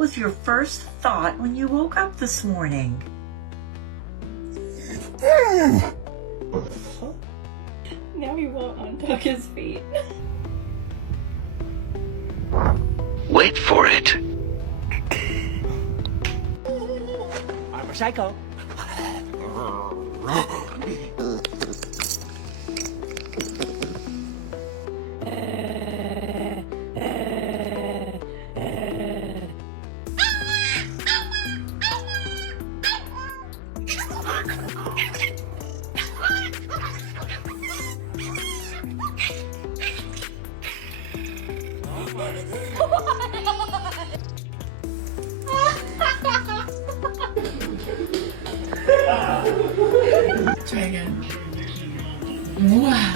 was your first thought when you woke up this morning? Now he won't untuck his feet. Wait for it. I'm a psycho. Try again. Wow.